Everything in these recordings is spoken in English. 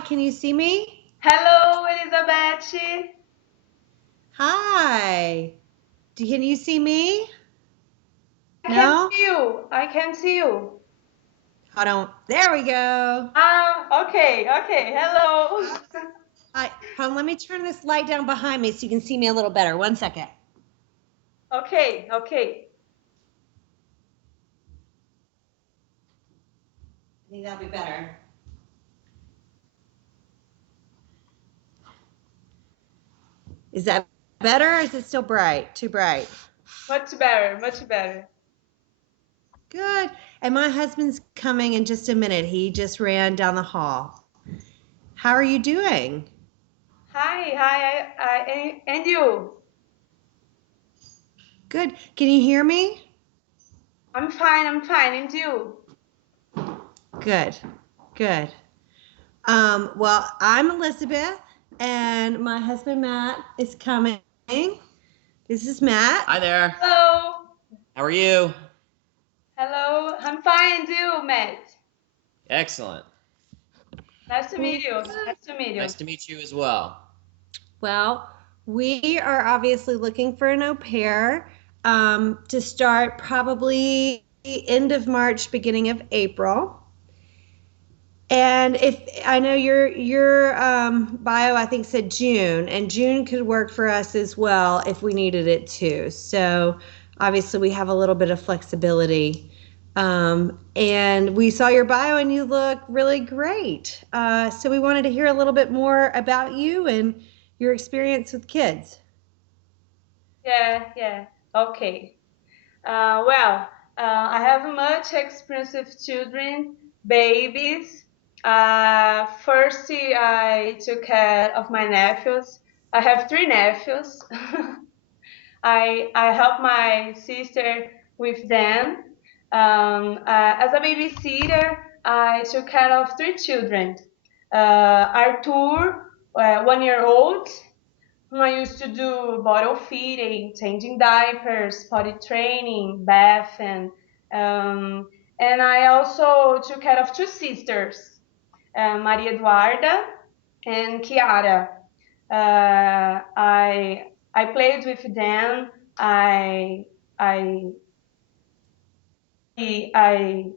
Hi, can you see me? Hello, Elizabeth. Hi. Can you see me? I can No? see you. I can see you. I don't. There we go. Okay. Hello. Hi. Hold on, let me turn this light down behind me so you can see me a little better. One second. Okay. I think that'll be better. Is that better or is it still bright? Too bright? Much better. Good. And my husband's coming in just a minute. He just ran down the hall. How are you doing? And you? Good. Can you hear me? I'm fine, and you? Good. Good. Well, I'm Elizabeth, and my husband Matt is coming. This is Matt. Hi there. Hello. How are you? Hello. I'm fine, and you, Matt? Excellent. Nice to meet you. Good. Nice to meet you. Nice to meet you as well. Well, we are obviously looking for an au pair to start probably end of March, beginning of April. And if I know your bio, I think said June, and June could work for us as well if we needed it too. So obviously we have a little bit of flexibility. And we saw your bio and you look really great. So we wanted to hear a little bit more about you and your experience with kids. Yeah. Okay. Well, I have much experience with children, babies. First, I took care of my nephews. I have three nephews. I help my sister with them. As a babysitter, I took care of three children. Arthur, 1 year old, whom I used to do bottle feeding, changing diapers, potty training, bathing, and I also took care of two sisters, Maria Eduarda and Chiara. I played with them. I I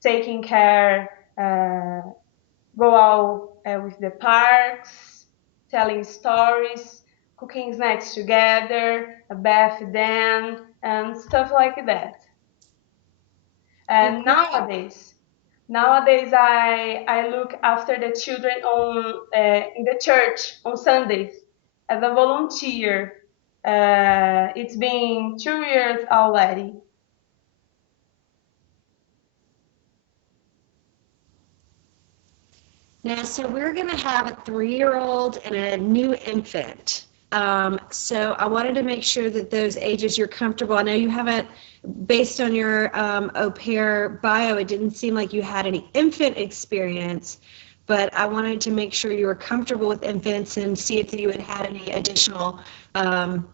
taking care, go out with the parks, telling stories, cooking snacks together, bath them, and stuff like that. Well, And great. nowadays I look after the children on in the church on Sundays as a volunteer. It's been 2 years already. Now, so we're going to have a 3-year-old and a new infant. So I wanted to make sure that those ages you're comfortable. I know you haven't, based on your au pair bio, it didn't seem like you had any infant experience, but I wanted to make sure you were comfortable with infants and see if you had any additional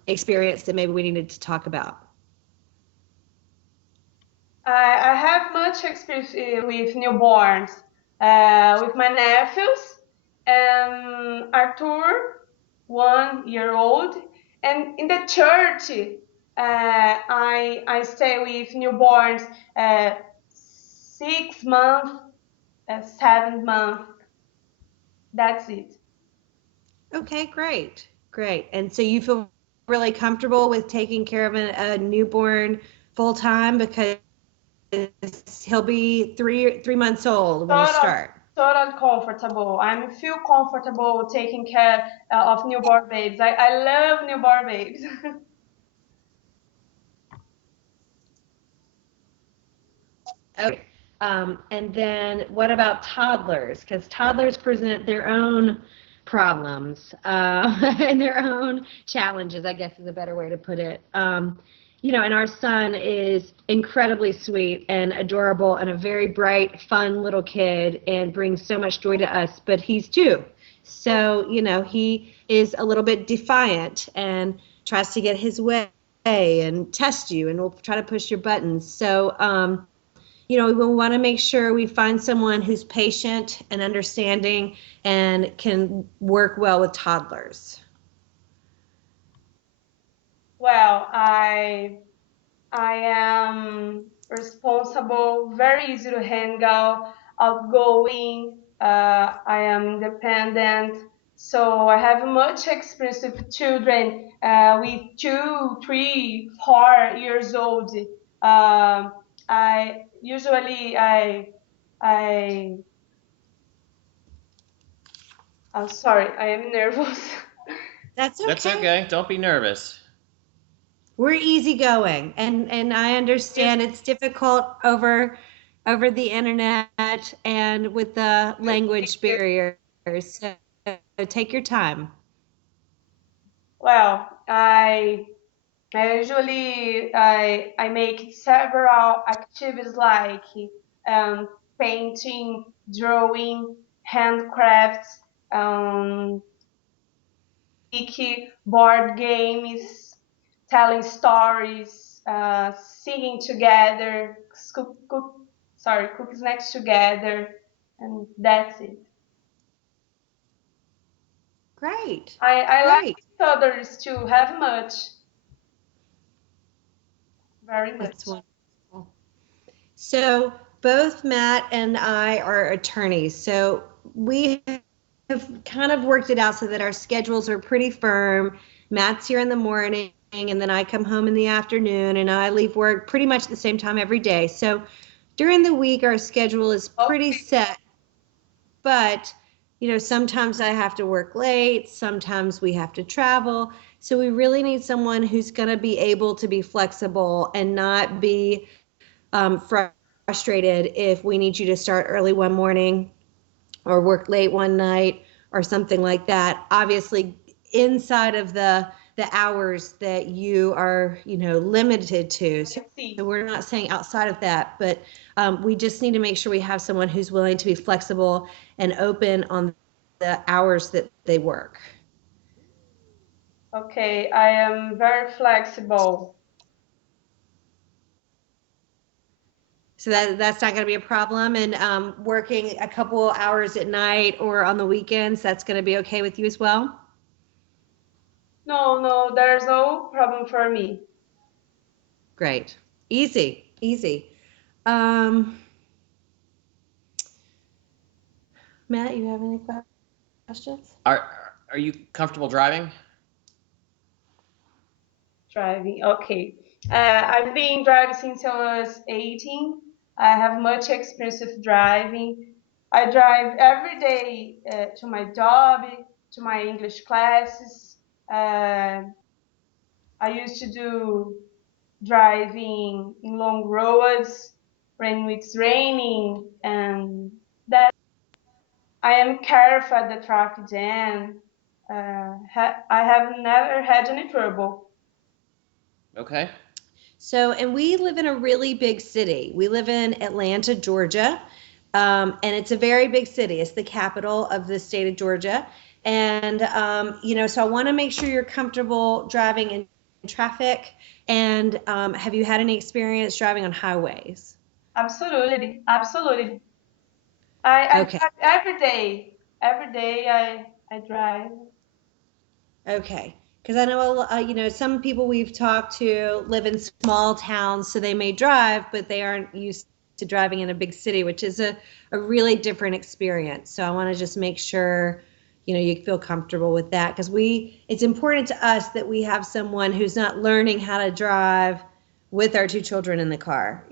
experience that maybe we needed to talk about. I have much experience with newborns, with my nephews, Arthur, 1 year old, and in the church, I stay with newborns, 6 months, 7 months. That's it. Okay, great, great. And so you feel really comfortable with taking care of a newborn full time because he'll be three months old when you Total, start. total comfortable. I'm feel comfortable taking care of newborn babies. I love newborn babies. Okay. And then what about toddlers? Because toddlers present their own problems and their own challenges, I guess is a better way to put it. And our son is incredibly sweet and adorable and a very bright, fun little kid and brings so much joy to us, but he's two. So, he is a little bit defiant and tries to get his way and test you and will try to push your buttons. So, we want to make sure we find someone who's patient and understanding and can work well with toddlers. Well, I am responsible, very easy to handle, outgoing. I am independent, so I have much experience with children with 2, 3, 4 years old. I usually I I'm sorry, I am nervous. That's That's okay. okay. Don't be nervous. We're easygoing, and I understand it's difficult over the internet and with the language barriers. So take your time. Well, I usually I make several activities like um, painting, drawing, handcrafts, um, wiki, board games, telling stories, singing together, cook snacks together, and that's it. Great, I like great. others to have much, very That's much. wonderful. So both Matt and I are attorneys. So we have kind of worked it out so that our schedules are pretty firm. Matt's here in the morning, and then I come home in the afternoon, and I leave work pretty much at the same time every day. So during the week, our schedule is pretty Okay, set, but sometimes I have to work late, sometimes we have to travel. So we really need someone who's going to be able to be flexible and not be frustrated if we need you to start early one morning or work late one night or something like that. Obviously, inside of the hours that you are, limited to. I So see. we're not saying outside of that, but we just need to make sure we have someone who's willing to be flexible and open on the hours that they work. Okay, I am very flexible. So that's not going to be a problem. And working a couple hours at night or on the weekends, that's going to be okay with you as well. No, no, there's no problem for me. Great. Easy, easy. Um, Matt, you have any questions? Are you comfortable driving? Driving, okay. I've been driving since I was 18. I have much experience with driving. I drive every day to my job, to my English classes. Uh, I used to do driving in long roads when it's raining, and that I am careful at the traffic jam. I have never had any trouble. Okay. So, and we live in a really big city. We live in Atlanta, Georgia, and it's a very big city. It's the capital of the state of Georgia. And, so I want to make sure you're comfortable driving in traffic. And have you had any experience driving on highways? Absolutely, absolutely. I Okay. drive every day. Every day I drive. Okay. Because I know, some people we've talked to live in small towns, so they may drive, but they aren't used to driving in a big city, which is a really different experience. So I want to just make sure, you feel comfortable with that because it's important to us that we have someone who's not learning how to drive with our two children in the car,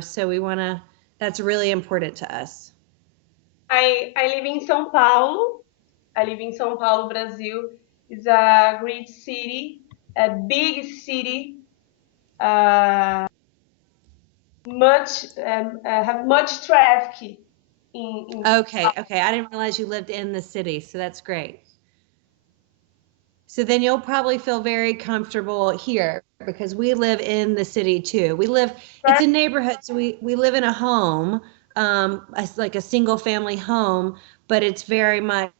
so that's really important to us. I live in São Paulo. I live in São Paulo, Brazil. It's a great city, a big city. Uh, have much traffic in Okay. Okay. I didn't realize you lived in the city, so that's great. So then you'll probably feel very comfortable here because we live in the city too. It's a traffic. neighborhood, so we live in a home, like a single family home, but it's very much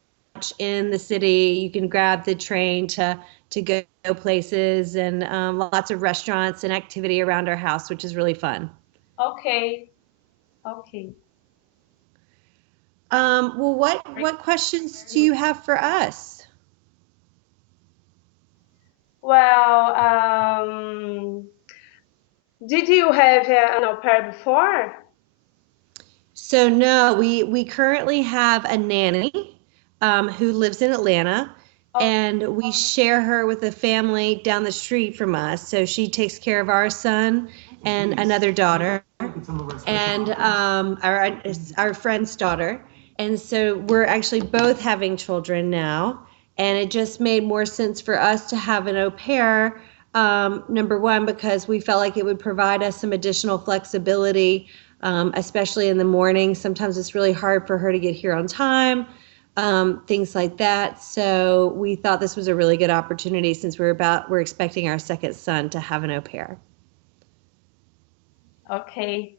in the city. You can grab the train to go places and lots of restaurants and activity around our house, which is really fun. Okay, Okay. Well, what questions do you have for us? Well, did you have an au pair before? So no, we currently have a nanny who lives in Atlanta, Oh, and we share her with a family down the street from us. So she takes care of our son and another daughter, and our friend's daughter. And so we're actually both having children now, and it just made more sense for us to have an au pair. Number one, because we felt like it would provide us some additional flexibility, especially in the morning. Sometimes it's really hard for her to get here on time, things like that. So we thought this was a really good opportunity since we're expecting our second son to have an au pair. okay.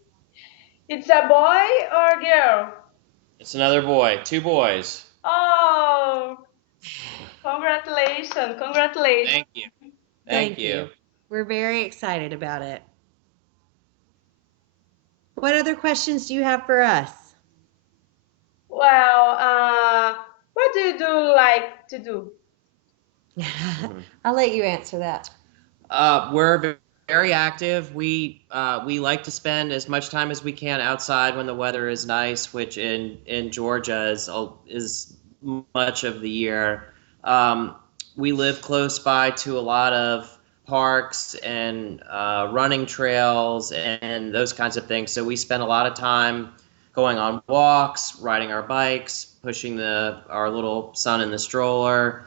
It's a boy or a girl? It's another boy. Two boys. Oh, congratulations, congratulations. Thank you. Thank Thank you. you. We're very excited about it. What other questions do you have for us? Well, what do you do like to do? Mhm. I'll let you answer that. We're very active. We like to spend as much time as we can outside when the weather is nice, which in Georgia is much of the year. Um, we live close by to a lot of parks and running trails and those kinds of things. So we spend a lot of time going on walks, riding our bikes, pushing the our little son in the stroller.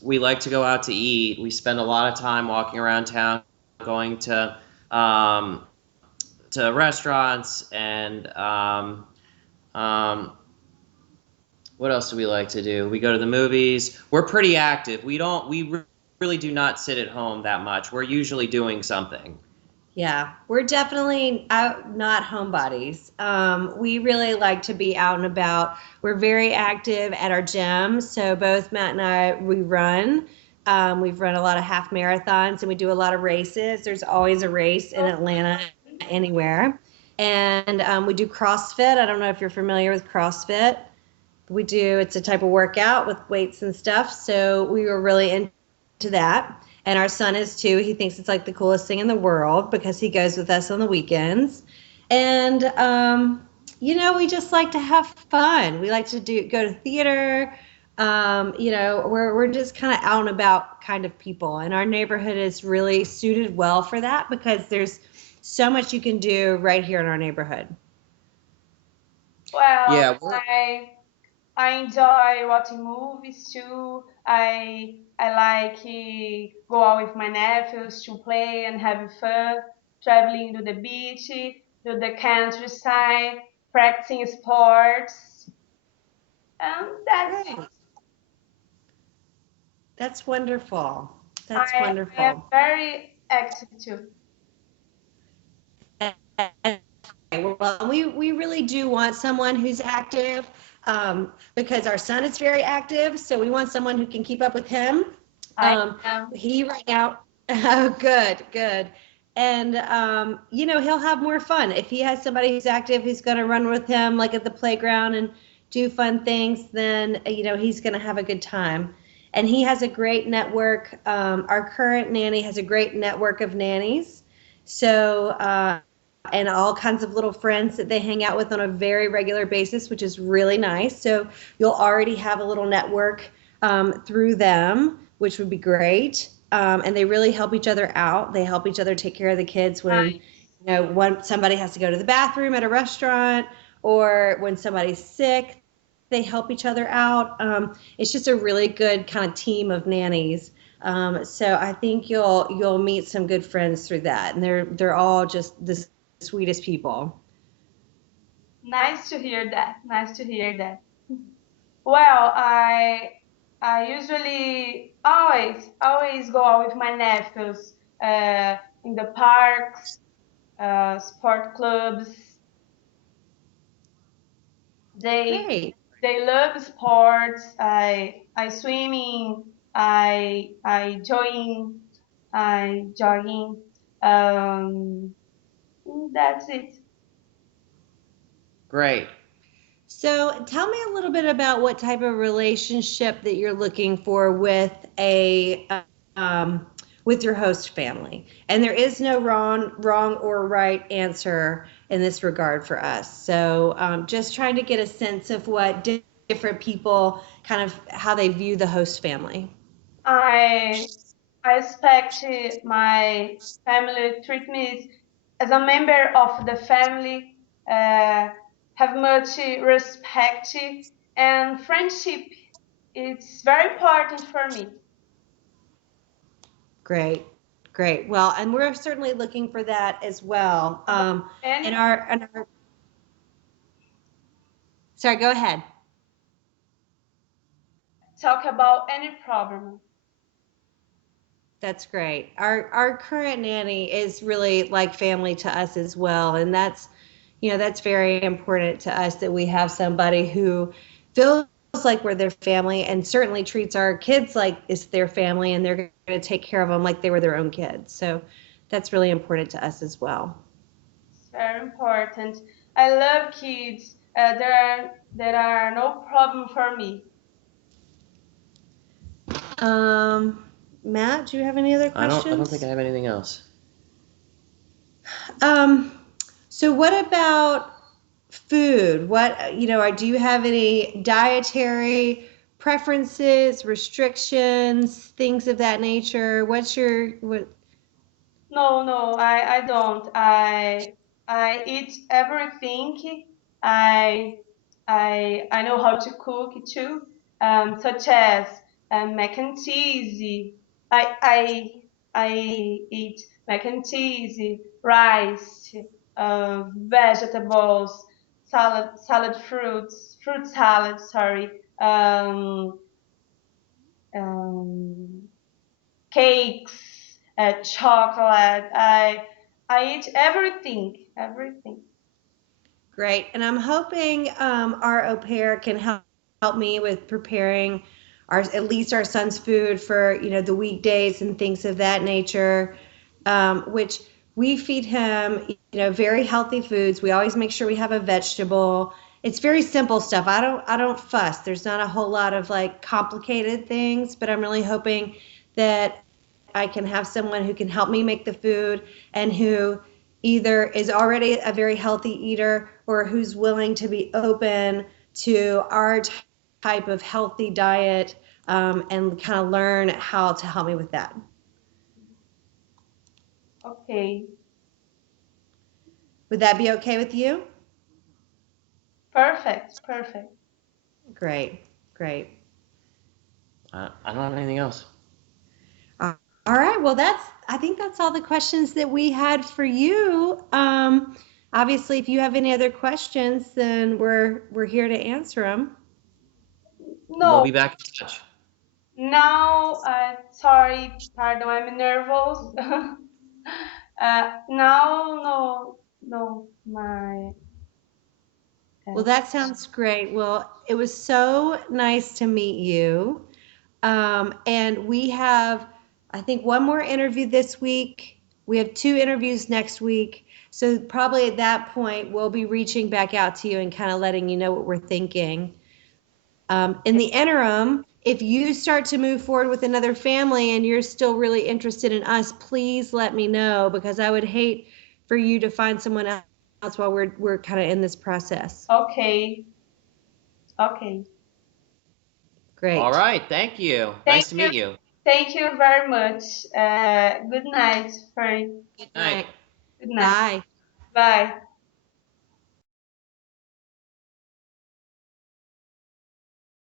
We like to go out to eat. We spend a lot of time walking around town, going um, to restaurants, and um, what else do we like to do? We go to the movies. We're pretty active. We really do not sit at home that much. We're usually doing something. Yeah, we're definitely out, not homebodies. We really like to be out and about. We're very active at our gym. So both Matt and I, we run. We've run a lot of half marathons and we do a lot of races. There's always a race in Atlanta anywhere. And we do CrossFit. I don't know if you're familiar with CrossFit. We do, it's a type of workout with weights and stuff. So we were really into that. And our son is too. He thinks it's like the coolest thing in the world because he goes with us on the weekends. And, we just like to have fun. We like to go to theater. We're just kind of out and about kind of people. And our neighborhood is really suited well for that because there's so much you can do right here in our neighborhood. Well, Yeah, I enjoy watching movies too. I like go out with my nephews to play and have fun, traveling to the beach, to the countryside, practicing sports. That's it. Great. That's wonderful. That's I am wonderful. very active too. And well, we really do want someone who's active because our son is very active. So we want someone who can keep up with him. I am. He right now, oh, good, good. And, he'll have more fun. If he has somebody who's active, who's going to run with him, like at the playground and do fun things, then, he's going to have a good time. And he has a great network. Our current nanny has a great network of nannies. So, and all kinds of little friends that they hang out with on a very regular basis, which is really nice. So you'll already have a little network through them, which would be great. And they really help each other out. They help each other take care of the kids when, I, when somebody has to go to the bathroom at a restaurant or when somebody's sick, they help each other out. It's just a really good kind of team of nannies. So I think you'll meet some good friends through that, and they're all just the sweetest people. nice to hear that. Nice to hear that. Well, I usually always go out with my nephews in the parks, sport clubs. They Great. they love sports. I swimming. I jogging. Um, that's it. Great. So tell me a little bit about what type of relationship that you're looking for with a um, with your host family. And there is no wrong or right answer in this regard for us. So just trying to get a sense of what different people kind of how they view the host family. I I expect my family treat me as a member of the family, uh, have much respect and friendship. It's very important for me. Great, great. Well, and we're certainly looking for that as well. About any In our, sorry, go ahead. talk about any problem. That's great. Our current nanny is really like family to us as well, and that's that's very important to us that we have somebody who feels like we're their family and certainly treats our kids like it's their family and they're going to take care of them like they were their own kids. So that's really important to us as well. It's very important. I love kids. There are no problem for me. Um, Matt, do you have any other I don't think I questions? have anything else. Um, so what about food? What, do you have any dietary preferences, restrictions, things of that nature? What? No, no, I don't. I eat everything. I I know how to cook too, such as mac and cheese. I I eat mac and cheese, rice, vegetables, fruit salad. Sorry, um, cakes, chocolate. I eat everything, everything. Great. And I'm hoping our au pair can help me with preparing at least our son's food for, the weekdays and things of that nature, which we feed him, very healthy foods. We always make sure we have a vegetable. It's very simple stuff. I don't fuss. There's not a whole lot of like complicated things, but I'm really hoping that I can have someone who can help me make the food and who either is already a very healthy eater or who's willing to be open to our type of healthy diet and kind of learn how to help me with that. Okay, Would that be okay with you? perfect, perfect. Great, great. I don't have anything else. Uh, All right. Well, I think that's all the questions that we had for you. Obviously, if you have any other questions, then we're here to answer them. We'll No, be back in touch. now, sorry, pardon, I'm nervous. Now, no, no, my, Well, uh, that sounds great. Well, it was so nice to meet you. And we have, I think, one more interview this week. We have two interviews next week. So probably at that point, we'll be reaching back out to you and kind of letting you know what we're thinking. In the interim, if you start to move forward with another family and you're still really interested in us, please let me know because I would hate for you to find someone else while we're kind of in this process. okay, okay. All Great. right. Thank you. Thank Nice to you, meet you. thank you very much. Good night, friend. Good Night. night. Good night. Bye. Bye.